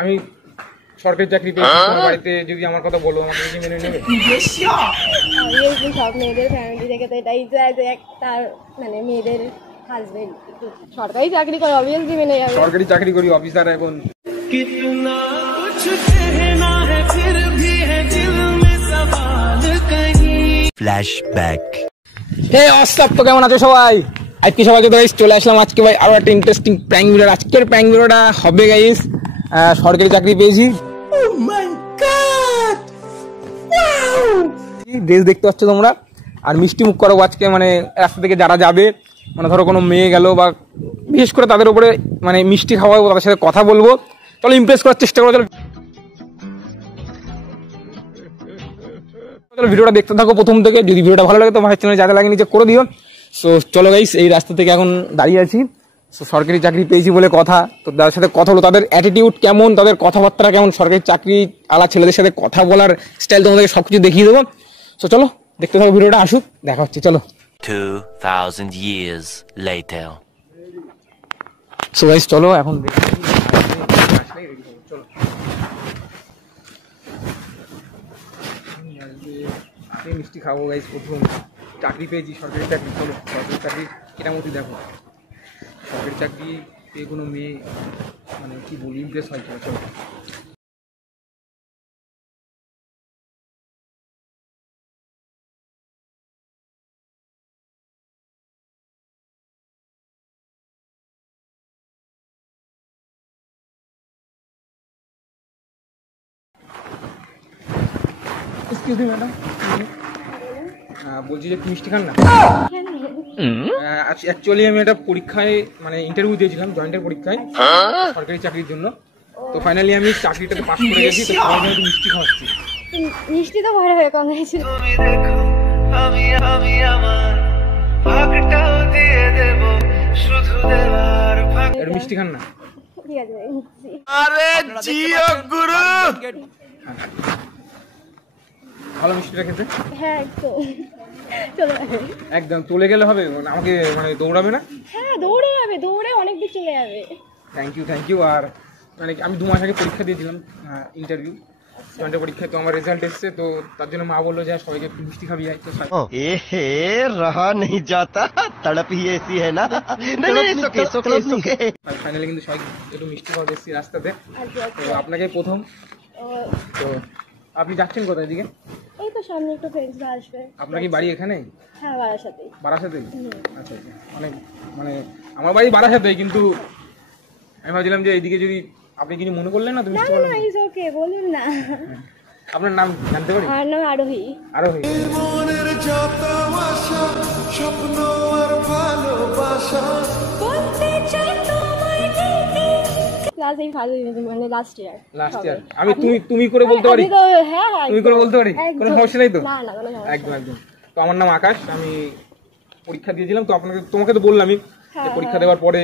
আমি সরকারি চাকরি পেয়েছি, তোমার বাড়িতে যদি আমার কথা বলো আমাকে কি মেনে নেবে? সব মেয়েদের ফ্যামিলি থেকে তো এটাই চায় যে তার মানে মেয়েদের হাজবেন্ড সরকারি চাকরি করে, অবভিয়াসলি মেনে যাবে। সরকারি চাকরি করি, অফিসার এখন। ফ্ল্যাশব্যাক। হে অসব, তো কেমন আছো সবাই? আজকে সবাইকে তো গাইস চলে আসলাম আজকে ভাই আরো একটা ইন্টারেস্টিং প্র্যাঙ্ক ভিডিও। আজকের প্র্যাঙ্ক ভিডিওটা হবে গাইস সরকারি চাকরি পেয়েছি। ড্রেস দেখতে পাচ্ছ তোমরা, আর মিষ্টি মুখ করো আজকে। মানে রাস্তা থেকে যারা যাবে, মানে ধরো কোনো মেয়ে গেল বা বিশেষ করে তাদের উপরে মানে মিষ্টি খাওয়াবো, তাদের সাথে কথা বলবো। চলো ইমপ্রেস করার চেষ্টা করো। চলো ভিডিওটা দেখতে থাকো প্রথম থেকে। যদি ভিডিওটা ভালো লাগে তো ভাই চ্যানেলে যাতে লাগে নিচে করে দিও। সো চলো গাইস, এই রাস্তা থেকে এখন দাঁড়িয়ে আছি। সো সরকারি চাকরি পেয়েছি বলে কথা, তো তাদের সাথে কথা হলো, তাদের অ্যাটিটিউড কেমন, তাদের কথাবার্তা কেমন, সরকারি চাকরি আলা ছেলেদের সাথে কথা বলার স্টাইল তোমাদেরকে সবকিছু দেখিয়ে দেবো। সো চলো দেখতে থাকো ভিডিওটা, আসুক, দেখা হচ্ছে। চলো 2000 years later. সো গাইস চলো এখন মিষ্টি খাবো গাইস। প্রথম চাকরি পেয়েছি, সরকারি চাকরি। চলো সরকারি চাকরি কেরামতি দেখো। সরকারি চাকরি পেয়ে কোনো মেয়ে মানে কি বলি ইমপ্রেস হয়। চলো এক্সকিউজ মি ম্যাডাম, বলছি যে মিষ্টি খান না? অ্যাকচুয়ালি আমি একটা পরীক্ষায় মানে ইন্টারভিউ দিয়েছিলাম, জয়েন্টের পরীক্ষায় সরকারি চাকরির জন্য। তো ফাইনালি আমি চাকরিটাতে পাস করে গেছি। তো সবাই একটু মিষ্টি খাওয়াচ্ছি। মিষ্টি তো ভরা হয়ে কংগ্রেচুলেশন। একটু মিষ্টি খান না? ঠিক আছে। আরে জিও গুরু। ভালো মিষ্টিটা খেতে। হ্যাঁ একদম চলে যাবে। একদম চলে গেলে হবে, মানে আমাকে মানে দৌড়াবে না? হ্যাঁ দৌড়ে যাবে, দৌড়ে অনেক দূর চলে যাবে। Thank you. আর মানে আমি 2 মাস আগে পরীক্ষা দিয়েছিলাম, ইন্টারভিউ জয়েন্টের পরীক্ষায়। তো আমার রেজাল্ট এসছে, তো তার জন্য মা বললো যে সবাইকে একটু মিষ্টি খাবি। এহে রহা নেই যাতা, তড়প হি এসি হ্যায় না। ফাইনালি কিন্তু সবাই একটু মিষ্টি খাওয়া এসেছি রাস্তাতে। তো আপনাকে প্রথম। তো আপনি যাচ্ছেন কোথায় দিকে? এই তো সামনে একটু ফ্রেন্ডসরা আসবে। আপনার কি বাড়ি এখানে? হ্যাঁ বারাসাতে। বারাসাতেই? আচ্ছা। অনেক মানে আমার বাড়ি বারাসাতেই, কিন্তু আমি ভাবছিলাম যে এইদিকে যদি আপনি কিছু মনে করলেন না তো মিষ্টি খাওয়া। না ইজ ওকে, বলুন না। আপনার নাম জানতে পারি? আমার নাম আরোহী। আরোহী। Last year. আমি তুমি করে বলতে পারি? হ্যাঁ তুমি করে বলতে পারি, কোনো সমস্যা নেই তো? না না কোনো সমস্যা। একদম। তো আমার নাম আকাশ, আমি পরীক্ষা দিয়েছিলাম। তো তোমাকে তো বললামই যে পরীক্ষা দেওয়ার পরে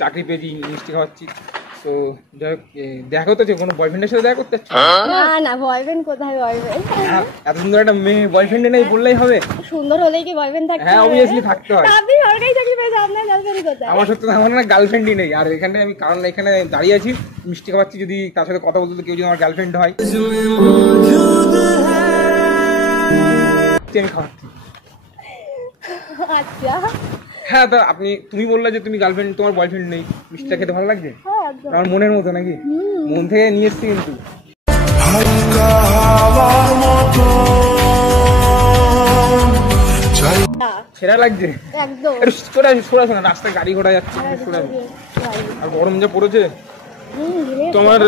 চাকরি পেয়েছি, মিষ্টি খাওয়াচ্ছি। তো যাই হোক, দেখা করতে কোনো বয়ফ্রেন্ডের সাথে দেখা করতে? না বয়ফ্রেন্ড কোথায়? বয়ফ্রেন্ড এত সুন্দর একটা মেয়ে, বয়ফ্রেন্ড নেই বললেই হবে? সুন্দর হলেই কি বয়ফ্রেন্ড থাকতে? হ্যাঁ অবভিয়াসলি থাকতে হয়। আপনি সরকারি চাকরি পেয়েছেন, আপনার গার্লফ্রেন্ড কোথায়? আমার সত্যি আমার না গার্লফ্রেন্ডই নেই। আর এখানে আমি কারণ এখানে দাঁড়িয়ে আছি মিষ্টি খাওয়াচ্ছি, যদি তার সাথে কথা বলতে কেউ যদি আমার গার্লফ্রেন্ড হয় আমি খাওয়াচ্ছি। আচ্ছা হ্যাঁ, তা তুমি বললে যে তুমি গার্লফ্রেন্ড, তোমার বয়ফ্রেন্ড নেই, মিষ্টিটা খেতে ভালো লাগছে? হ্যাঁ একদম আমার মনের মতো নাকি? মন থেকে নিয়ে এসছি কিন্তু। সেরা লাগছে একদম। শোনা রাস্তায় গাড়ি ঘোড়া যাচ্ছে, আর গরম যা পড়েছে। তোমার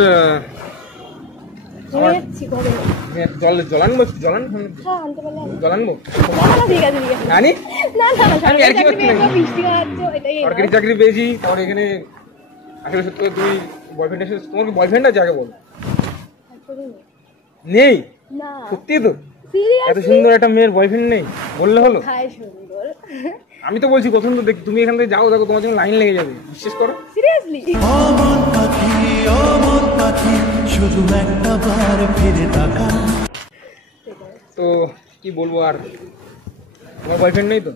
জল আনবো? সরকারি চাকরি পেয়েছি, তারপর এখানে আসলে সত্যি তুমি বয়ফ্রেন্ডের সাথে, তোমার কি বয়ফ্রেন্ড আছে আগে বল? নেই? সত্যি তো? এত সুন্দর একটা মেয়ের বয়ফ্রেন্ড নেই বললে হলো? আমি তো বলছি প্রথম তো তুমি এখান থেকে যাও, দেখো তোমার জন্য লাইন লেগে যাবে, বিশ্বাস করো। সিরিয়াসলি? তো কি বলবো, আর তোমার বয়ফ্রেন্ড নেই তো?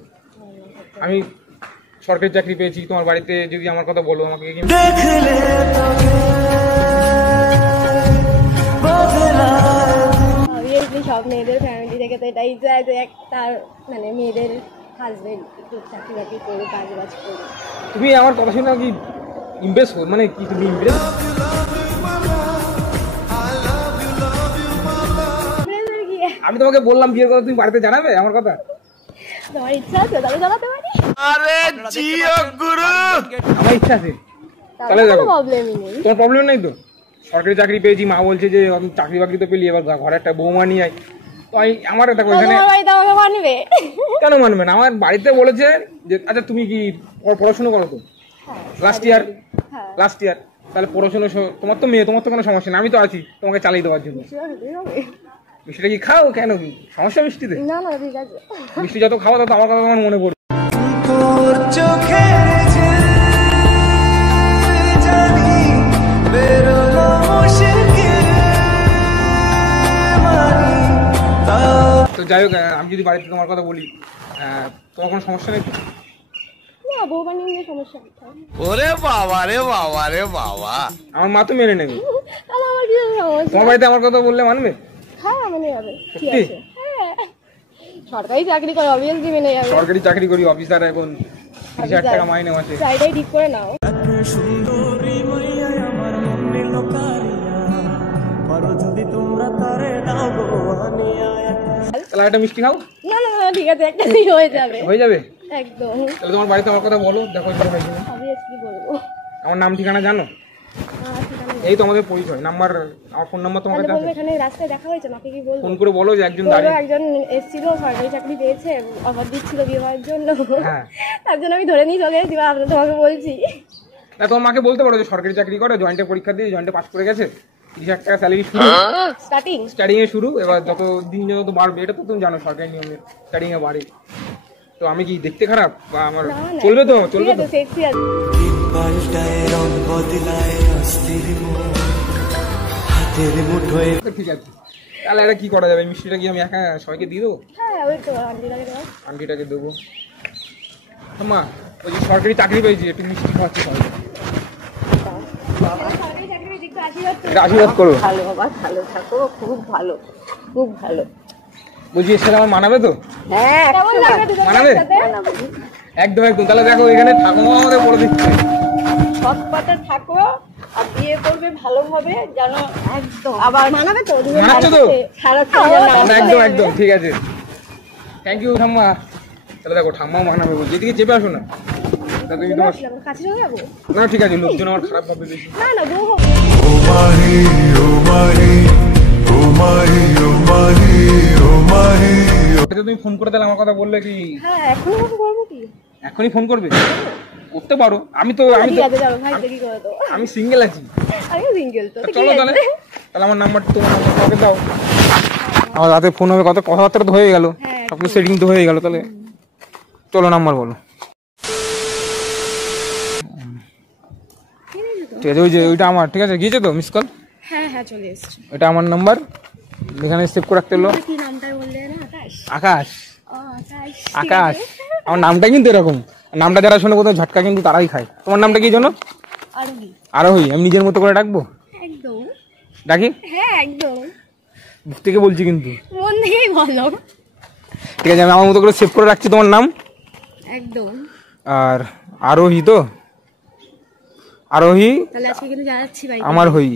আমি সরকারি চাকরি পেয়েছি, তোমার বাড়িতে যদি আমার কথা বলো আমাকে থেকে তো এটাই চায় যে তার মানে মেয়েদের হাজবেন্ড একটু চাকরি বাকরি করুক, কাজ বাজ করুক। তুমি আমার কথা শুনে কি ইমপ্রেস মানে কি তুমি ইমপ্রেস? আমি তোমাকে বললাম বিয়ের কথা, তুমি বাড়িতে জানাবে আমার কথা? তোমার ইচ্ছা আছে তাহলে জানাতে পারি। अरे जियो गुरु আমার ইচ্ছা আছে, তাহলে তাহলে যাবো। কোনো প্রবলেমই নেই। তোমার প্রবলেম নেই তো? সরকারি চাকরি পেয়েছি, মা বলছে যে আমি চাকরি বাকরি তো পেলি, এবার ঘরে একটা বৌমা নিয়ে আয়। তো আমার একটা তো এখানে তোমার বাড়িতে আমাকে মানবে? কেন মানবে না? আমার বাড়িতে বলেছে যে আচ্ছা তুমি কি পড়াশোনা করো তো? লাস্ট ইয়ার, হ্যাঁ। Last year. তাহলে পড়াশোনা তোমার তো মেয়ে, তোমার তো কোনো সমস্যা নেই, আমি তো আছি তোমাকে চালিয়ে দেওয়ার জন্য। মিষ্টিটা কি খাও? কেন কি সমস্যা মিষ্টিতে? না না ঠিক আছে। মিষ্টি যত খাওয়া তত আমার কথা তোমার মনে পড়বে। তো যাই হোক, আমি যদি বাড়িতে তোমার কথা বলি, তোমার কোনো সমস্যা নেই তো? না বৌমা নিয়ে সমস্যা কোথায়? ओरे बाबा रे बाबा रे बाबा আমার মা তো মেনে নেবে। তাহলে আমার কি সমস্যা? তোমার বাড়িতে আমার কথা বললে মানবে? হ্যাঁ মেনে যাবে, কি সত্যি? আছে? হ্যাঁ সরকারি চাকরি করে অবভিয়াসলি মেনে যাবে। সরকারি চাকরি করি, অফিসার, এখন 30,000 টাকা মাইনে মাসে। ফ্রাইডে ঠিক করে নাও। তাহলে একটা মিষ্টি খাও। না না না ঠিক আছে, একটা দিন হয়ে যাবে। হয়ে যাবে? একদম তাহলে তোমার বাড়িতে আমার কথা বলো, দেখো যদি হয় কিনা। অবভিয়াসলি বলবো। আমার নাম ঠিকানা জানো? ঠিকানা এই তো আমাদের পরিচয়, নাম্বার, আমার ফোন নাম্বার তোমার তাহলে কাছে বলবো আছে। এখানে রাস্তায় দেখা হয়েছে, মাকে কি বলবো? ফোন করে বলো যে একজন বলবো দাঁড়িয়ে। একজন এসেছিল, সরকারি চাকরি পেয়েছে, অফার দিচ্ছিল বিয়ে হওয়ার জন্য। হ্যাঁ। তার জন্য আমি ধরে নিয়ে চলে এসেছি, আপনার তোমাকে বলছি। না, তোমার মাকে বলতে পারো যে সরকারি চাকরি করে, জয়েন্টে পরীক্ষা দিয়ে জয়েন্টে পাস করে গেছে, 30,000 টাকা স্যালারি শুরু, স্টার্টিং স্টার্টিং এ শুরু। এবার যত দিন যত বাড়বে, এটা তো তুমি জানো সরকারি নিয়মে স্টার্টিং এ বাড়ে। তো আমি কি দেখতে খারাপ বা আমার চলবে তো? চলবে তো? সেক্সি আছে। ঠিক আছে, তাহলে এটা কি করা যাবে? মিষ্টিটা কি আমি একা সবাইকে দিয়ে দেবো? হ্যাঁ ওই তো আন্টিটাকে দাও। আন্টিটাকে দেবো। মা ওই যে সরকারি চাকরি পেয়েছি, একটু মিষ্টি খাওয়াচ্ছি সবাইকে। সরকারি চাকরি পেয়েছি, একটু আশীর্বাদ করো। এটা আশীর্বাদ করো। ভালো বাবা, ভালো থাকো, খুব ভালো, খুব ভালো। বলছি এর সাথে আমার মানাবে তো? হ্যাঁ কেমন লাগবে দুজনের মানাবে? একসাথে? একদম একদম। তাহলে দেখো এখানে ঠাকুমা আমাদের বলে দিচ্ছে। সৎ পথে থাকো আর বিয়ে করবে ভালোভাবে যেন একদম আবার মানাবে তো দুজনের মানাচ্ছে তো? সারা ছেলে না একদম একদম ঠিক আছে। থ্যাংক ইউ ঠাম্মা। তাহলে দেখো ঠাম্মা মানাবে বলছি, এদিকে চেপে আসো না। তা তুমি তোমার কাছে চলে যাবো? না ঠিক আছে, লোকজন আমার খারাপ ভাববে বেশি। না না বউ হবে। এটা তুমি ফোন করে তাহলে আমার কথা বললে কি হ্যাঁ এখনই ফোন করবো কি? এখনই ফোন করবে? করতে পারো। আমি তো ঠিক আছে চলো ভাই দেখি করে তো। আমি সিঙ্গেল আছি। আমি সিঙ্গেল তো। তা চলো তাহলে। তাহলে আমার নাম্বার, তোমার নাম্বার কাউকে দাও। আমার রাতে ফোন হবে, কত কথাবার্তা তো হয়ে গেল, সবকিছু সেটিং তো হয়ে গেল। তাহলে চলো নাম্বার বলো। ঠিক আছে, ওই যে ওইটা আমার, ঠিক আছে গিয়েছে তো মিস কল? হ্যাঁ হ্যাঁ চলে এসেছি। এটা আমার নাম্বার, এখানে সেভ করে রাখতে হলো। কি নামটাই বললে না? আকাশ। আকাশ। ও আকাশ। আকাশ আমার নামটা কিন্তু এরকম, নামটা যারা শোনে কোথাও ঝটকা কিন্তু তারাই খায়। তোমার নামটা কি জানো? আরোহী। আরোহী। আমি নিজের মতো করে ডাকবো? একদম। ডাকি? হ্যাঁ একদম। বুক থেকে বলছি কিন্তু। মন থেকেই বলো। ঠিক আছে, আমি আমার মতো করে সেভ করে রাখছি তোমার নাম। একদম। আর আরোহী তো? আরোহী তাহলে আজকে কিন্তু জানাচ্ছি ভাই। আমার হই।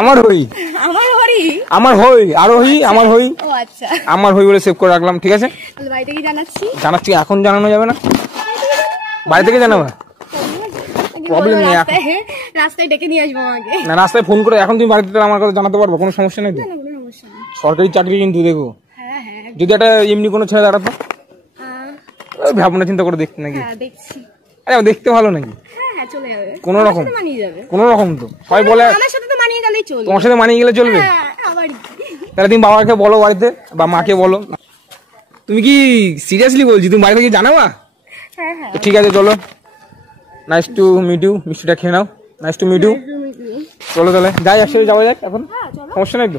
আমার হই, আমার হরি। আমার হই, আরোহী আমার হই, ও আচ্ছা। আমার হই বলে সেভ করে রাখলাম। ঠিক আছে, তাহলে বাড়ি থেকে জানাচ্ছি। জানাচ্ছি। এখন জানানো যাবে না? বাড়ি থেকে জানাবো? প্রবলেম নেই। রাস্তায় ডেকে নিয়ে আসবো আমাকে। না, রাস্তায় ফোন করে এখন তুমি বাড়িতে আমার কথা জানাতে পারবো, কোনো সমস্যা নেই তো? কোনো সমস্যা নেই। সরকারি চাকরি কিন্তু দেখো, হ্যাঁ হ্যাঁ যদি একটা এমনি কোনো ছেলে দাঁড়াতো, ওই ভাবনা চিন্তা করে দেখতে নাকি? হ্যাঁ দেখছি। আরে দেখতে ভালো নাকি? হ্যাঁ হ্যাঁ চলে যাবে। কোনো রকম, মানিয়ে যাবে। কোনো রকম তো সবাই বলে আমার সাথে তো মানিয়ে গেলেই চলবে। তোমার সাথে মানিয়ে গেলে চলবে? হ্যাঁ আবার তাহলে তুমি বাবাকে বলো বাড়িতে, বা মাকে বলো। তুমি কি সিরিয়াসলি বলছি? তুমি বাড়ি থেকে জানাবা? হ্যাঁ হ্যাঁ। ঠিক আছে চলো, নাইস টু মিট ইউ। মিষ্টিটা খেয়ে নাও। Nice to meet you. চলো তাহলে যাই, একসাথে যাওয়া যাক এখন, সমস্যা নেই তো?